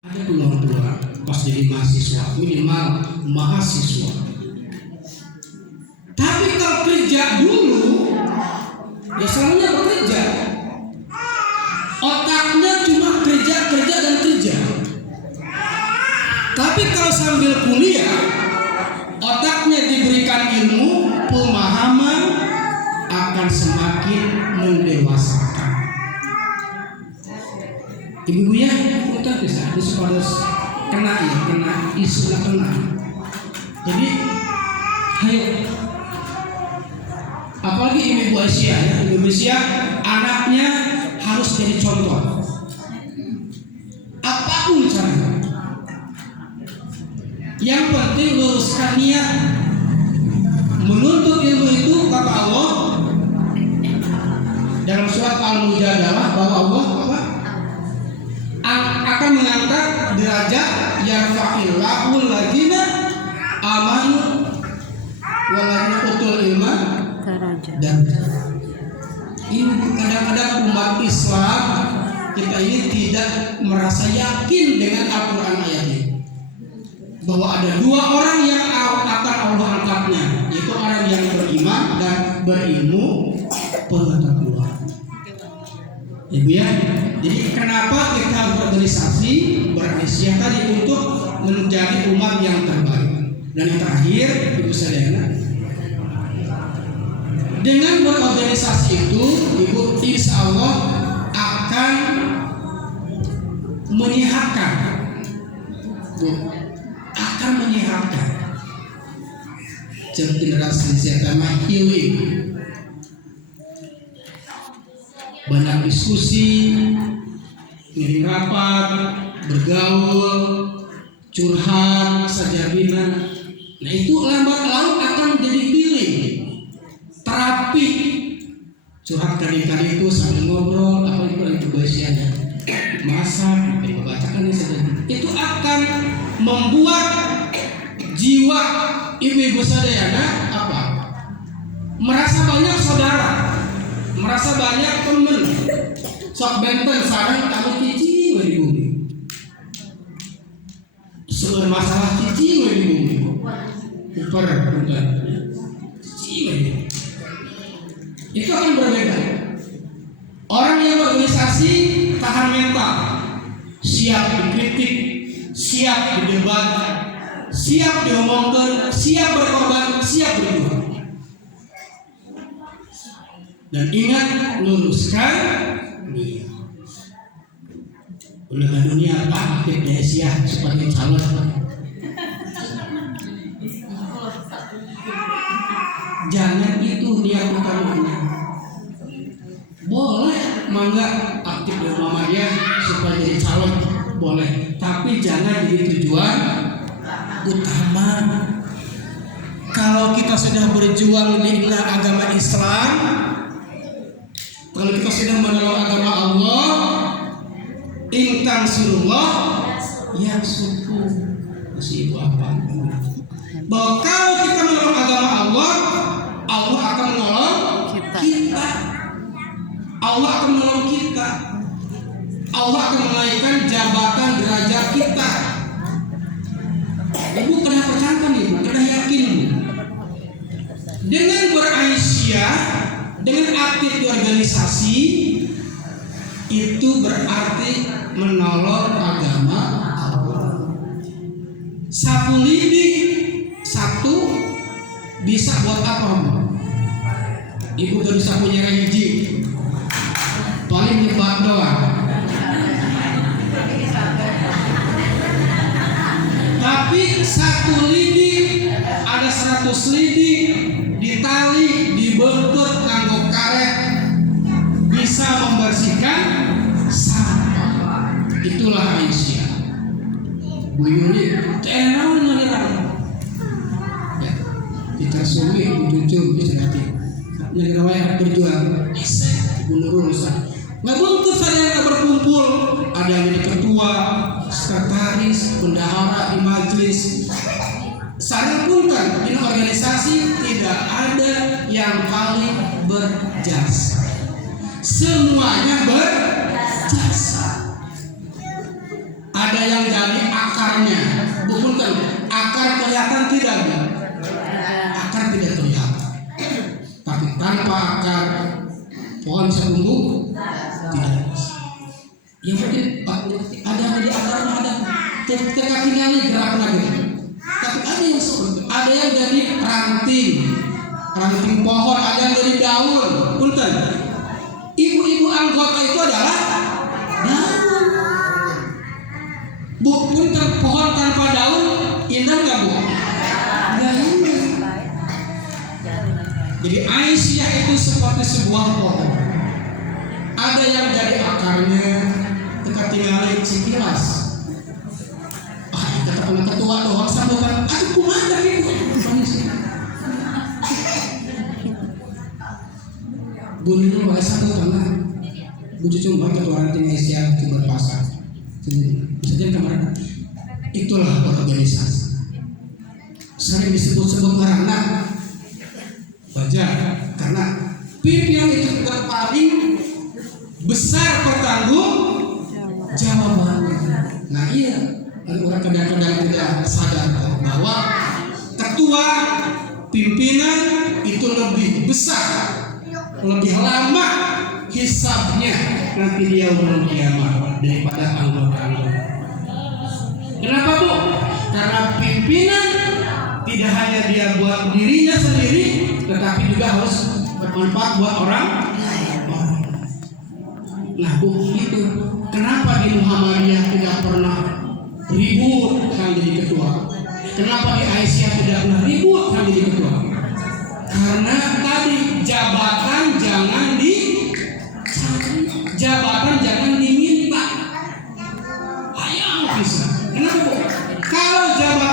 Ada peluang pas jadi mahasiswa, minimal mahasiswa. Tapi kalau kerja dulu, ya selalunya bekerja. Otaknya cuma kerja dan kerja. Tapi kalau sambil kuliah, otaknya diberikan ilmu, pemahaman akan semakin mendewasakan. Ibu ya, kita bisa di sekolah kena isu kena. Jadi, ayo, apalagi ibu Asia ya, ibu Asia anaknya harus jadi contoh. Apapun caranya. Yang penting luruskan niat. Menuntut ilmu itu kata Allah dalam surat Al-Mujadalah bahwa Allah akan mengangkat derajat yarfa'illahul ladzina amanu wal ladzina utul ilma dan ini kadang-kadang umat Islam kita ini tidak merasa yakin dengan Al-Quran ayat ini bahwa ada dua orang yang akan Allah angkatnya, yaitu orang yang beriman dan berilmu pengetahuan. Ibu ya, jadi kenapa kita berorganisasi berinisiatif tadi untuk menjadi umat yang terbaik. Dan yang terakhir, Ibu Sadayana, dengan berorganisasi itu, Ibu insya Allah akan menyehatkan, akan menyehatkan generasi Z healing. Banyak diskusi, ngirim rapat, bergaul, curhat, sajabina. Nah itu lambat laun akan menjadi healing, terapi. Curhat kali-kali itu sambil ngobrol, apa itu biasanya masak, membacakan itu akan membuat jiwa ibu-ibu sadayana apa? Merasa banyak saudara, merasa banyak teman. Sok benten sarang kamu cici di bumi. Soal masalah cici di bumi. Super bukan. Cici. Itu akan berbeda. Orang yang berorganisasi tahan mental, siap dikritik, siap berdebat, siap diomongkan, siap berkorban, siap berjuang. Dan ingat luruskan niat. Ulah dunia apa aktif Asia sebagai calon. Jangan itu niat utamanya. Boleh mangga aktif di Muhammadiyah supaya jadi calon, boleh. Tapi jangan jadi tujuan utama. Kalau kita sudah berjuang di agama Islam, kalau kita sedang menolong agama Allah, intan surullah yang suku masih ibu apa? Bahwa kalau kita menolong agama Allah, Allah akan menolong kita. Allah akan menolong kita. Allah akan menaikkan jabatan derajat kita. Ibu kena percaya nih, kena yakin. Dengan beraisyah, dengan aktif di organisasi, itu berarti menolong agama Allah. Sapu lidi satu bisa buat apa? Ibu gak bisa punya rezeki, paling nyebat doang. Tapi satu lidi ada 100 lidi ditali, dibengkut nganggo karet, bisa membersihkan sampah. Itulah Aisyah. Bu Yuni, enak ngelirang. Ya, kita suwi, jujur, bisa nanti. Negara yang berjuang, Ibu Nurul, nggak bungkus saja yang berkumpul. Ada yang jadi ketua, sekretaris, bendahara di majelis. Saya pun kan di organisasi tidak ada yang paling berjasa. Semuanya berjasa. ada yang jadi akarnya. Bukan akar kelihatan tidak, Bu? Akar tidak terlihat. Tapi tanpa akar pohon bisa tumbuh? Tidak bisa. Ya mungkin ada yang jadi akarnya, ada tinggalnya gerak lagi. Tapi ada yang seperti, ada yang jadi ranting pohon, ada yang jadi daun. Punten. Ibu-ibu anggota itu adalah daun. Bu, punten, pohon tanpa daun indah nggak, Bu? Nggak indah. Jadi Aisyah itu seperti sebuah pohon. Ada yang jadi akarnya, dekat tinggalin sekilas. Kata pernah ketua doang sambutan, aduh kumanda itu. Bunyi boleh sambutan lah. Bujuk cuma ketua ranting Aisyah cuma pasar. Saja kemarin. Itulah organisasi. Sering disebut-sebut karena wajar, karena pimpinan itu juga paling besar bertanggung jawabannya. Nah iya, orang kadang-kadang tidak sadar bahwa ketua pimpinan itu lebih besar, lebih lama hisabnya nanti dia yaumul kiamah daripada anggota-anggota. Kenapa, Bu? Karena pimpinan tidak hanya dia buat dirinya sendiri, tetapi juga harus bermanfaat buat orang. Nah, Bu, itu kenapa di Muhammadiyah tidak pernah ribut yang jadi ketua? Kenapa di Aisyah tidak pernah ribut yang jadi ketua? Karena tadi jabatan jangan dicari, jabatan jangan diminta. Ayo bisa. Kenapa, Bu? Kalau jabatan